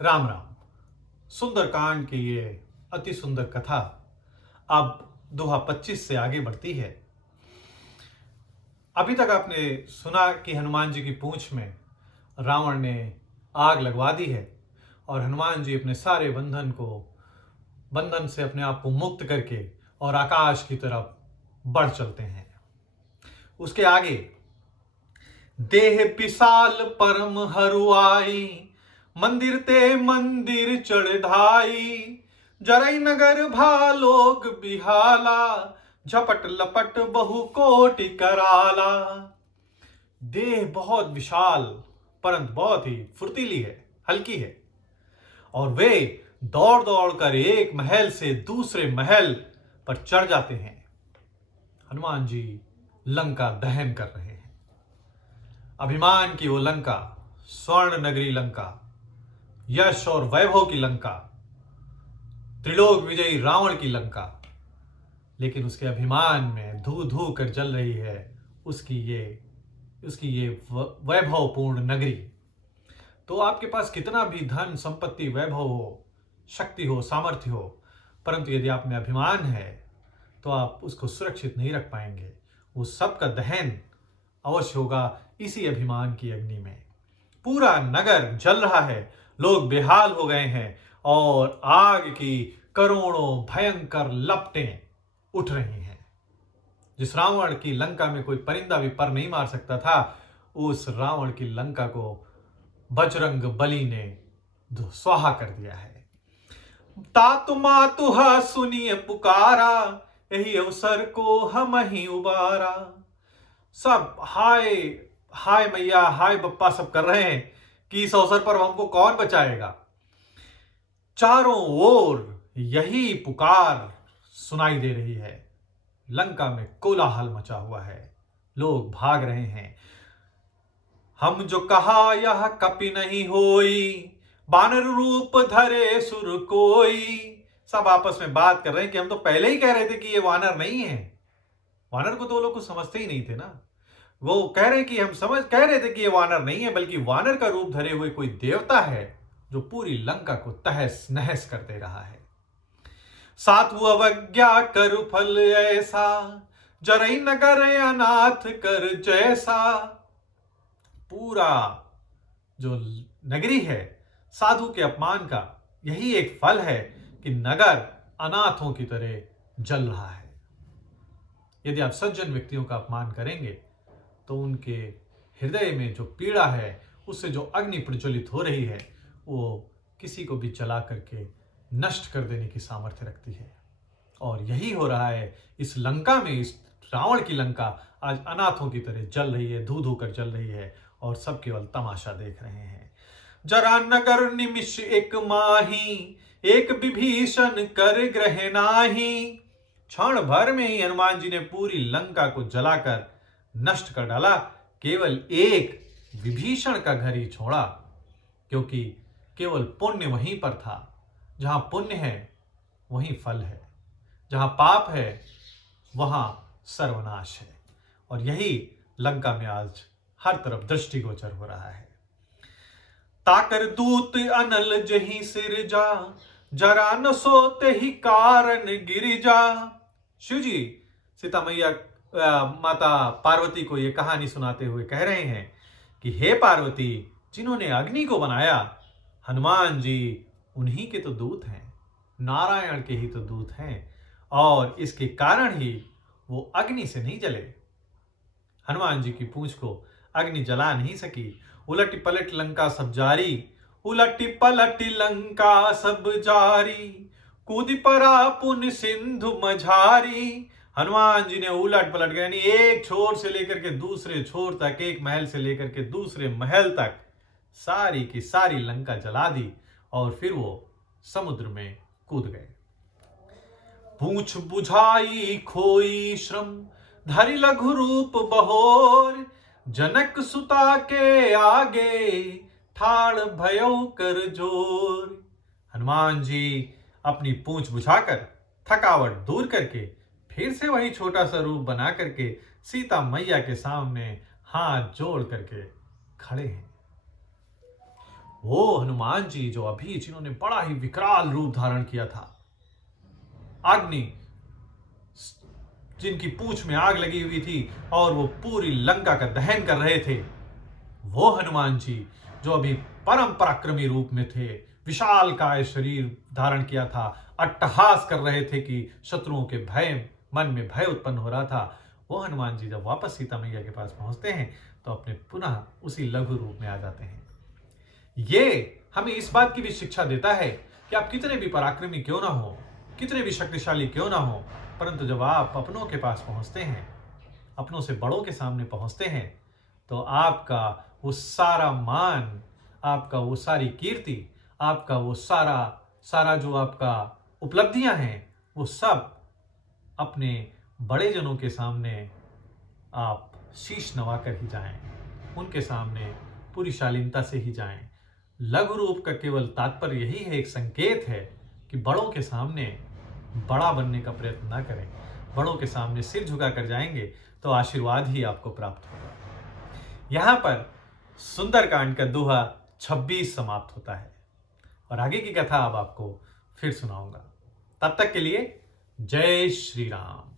राम राम। सुंदरकांड की ये अति सुंदर कथा अब दोहा 25 से आगे बढ़ती है। अभी तक आपने सुना कि हनुमान जी की पूंछ में रावण ने आग लगवा दी है और हनुमान जी अपने सारे बंधन से अपने आप को मुक्त करके और आकाश की तरफ बढ़ चलते हैं। उसके आगे देह पिसाल परम हरुआई, मंदिर ते मंदिर चढ़ाई, जरई नगर भालोग बिहाला, झपट लपट बहु कोटि कराला। देह बहुत विशाल परंतु बहुत ही फुर्तीली है, हल्की है और वे दौड़ दौड़ कर एक महल से दूसरे महल पर चढ़ जाते हैं। हनुमान जी लंका दहन कर रहे हैं। अभिमान की वो लंका, स्वर्ण नगरी लंका, यश और वैभव की लंका, त्रिलोक विजयी रावण की लंका, लेकिन उसके अभिमान में धू धू कर जल रही है उसकी ये वैभवपूर्ण नगरी। तो आपके पास कितना भी धन संपत्ति वैभव हो, शक्ति हो, सामर्थ्य हो, परंतु यदि आप में अभिमान है तो आप उसको सुरक्षित नहीं रख पाएंगे। वो सब का दहन अवश्य होगा इसी अभिमान की अग्नि में। पूरा नगर जल रहा है, लोग बेहाल हो गए हैं और आग की करोड़ों भयंकर लपटें उठ रही हैं। जिस रावण की लंका में कोई परिंदा भी पर नहीं मार सकता था, उस रावण की लंका को बजरंग बली ने स्वाहा कर दिया है। तातु मातुहा सुनिए पुकारा, यही अवसर को हम ही उबारा। सब हाय हाय मैया, हाय बप्पा सब कर रहे हैं कि इस अवसर पर हमको कौन बचाएगा। चारों ओर यही पुकार सुनाई दे रही है। लंका में कोलाहल मचा हुआ है, लोग भाग रहे हैं। हम जो कहा यह कपि नहीं होई, बानर रूप धरे सुर कोई। सब आपस में बात कर रहे हैं कि हम तो पहले ही कह रहे थे कि ये वानर नहीं है। वानर को तो वो लोग को समझते ही नहीं थे ना। वो कह रहे कि कह रहे थे कि ये वानर नहीं है, बल्कि वानर का रूप धरे हुए कोई देवता है जो पूरी लंका को तहस नहस कर दे रहा है। सातु अवज्ञा कर फल ऐसा, जरई नगर अनाथ कर जैसा। पूरा जो नगरी है साधु के अपमान का यही एक फल है कि नगर अनाथों की तरह जल रहा है। यदि आप सज्जन व्यक्तियों का अपमान करेंगे तो उनके हृदय में जो पीड़ा है, उससे जो अग्नि प्रज्वलित हो रही है, वो किसी को भी जला करके नष्ट कर देने की सामर्थ्य रखती है। और यही हो रहा है इस लंका में। इस रावण की लंका आज अनाथों की तरह जल रही है, धू धू कर जल रही है और सब केवल तमाशा देख रहे हैं। जरा नगर निमिष एक माही, एक विभीषण कर ग्रह नाही। क्षण भर में ही हनुमान जी ने पूरी लंका को जलाकर नष्ट कर डाला। केवल एक विभीषण का घर ही छोड़ा, क्योंकि केवल पुण्य वहीं पर था। जहां पुण्य है वहीं फल है, जहां पाप है वहां सर्वनाश है। और यही लंका में आज हर तरफ दृष्टिगोचर हो रहा है। ताकर दूत अनल जही सिर जा, जरा न सोते ही कारण गिर जा। शिव जी सीता मैया माता पार्वती को यह कहानी सुनाते हुए कह रहे हैं कि हे पार्वती, जिन्होंने अग्नि को बनाया, हनुमान जी उन्हीं के तो दूत हैं, नारायण के ही तो दूत हैं, और इसके कारण ही वो अग्नि से नहीं जले। हनुमान जी की पूंछ को अग्नि जला नहीं सकी। उलटी पलट लंका सब जारी, उलटी पलटी लंका सब जारी, कूदी परा पुन सिंधु मझारी। हनुमान जी ने उलट पलट गए, यानी एक छोर से लेकर के दूसरे छोर तक, एक महल से लेकर के दूसरे महल तक सारी की सारी लंका जला दी और फिर वो समुद्र में कूद गए। पूछ बुझाई खोई श्रम, धरि लघु रूप बहोर, जनक सुता के आगे ठाड़ भयो कर जोर। हनुमान जी अपनी पूंछ बुझाकर थकावट दूर करके फिर से वही छोटा सा रूप बना करके सीता मैया के सामने हाथ जोड़ करके खड़े हैं। वो हनुमान जी जो अभी जिन्होंने बड़ा ही विकराल रूप धारण किया था, अग्नि, जिनकी पूंछ में आग लगी हुई थी और वो पूरी लंका का दहन कर रहे थे, वो हनुमान जी जो अभी परम पराक्रमी रूप में थे, विशाल काय शरीर धारण किया था, अट्टहास कर रहे थे कि शत्रुओं के मन में भय उत्पन्न हो रहा था, वो हनुमान जी जब वापस सीता मैया के पास पहुंचते हैं तो अपने पुनः उसी लघु रूप में आ जाते हैं। ये हमें इस बात की भी शिक्षा देता है कि आप कितने भी पराक्रमी क्यों ना हो, कितने भी शक्तिशाली क्यों ना हो, परंतु जब आप अपनों के पास पहुंचते हैं, अपनों से बड़ों के सामने पहुंचते हैं, तो आपका वो सारा मान, आपका वो सारी कीर्ति, आपका वो सारा जो आपका उपलब्धियां हैं, वो सब अपने बड़े जनों के सामने आप शीश नवाकर ही जाएं, उनके सामने पूरी शालीनता से ही जाएं। लघु रूप का केवल तात्पर्य यही है, एक संकेत है कि बड़ों के सामने बड़ा बनने का प्रयत्न ना करें। बड़ों के सामने सिर झुका कर जाएंगे तो आशीर्वाद ही आपको प्राप्त होगा। यहां पर सुंदरकांड का दोहा 26 समाप्त होता है और आगे की कथा अब आपको फिर सुनाऊंगा। तब तक के लिए जय श्री राम।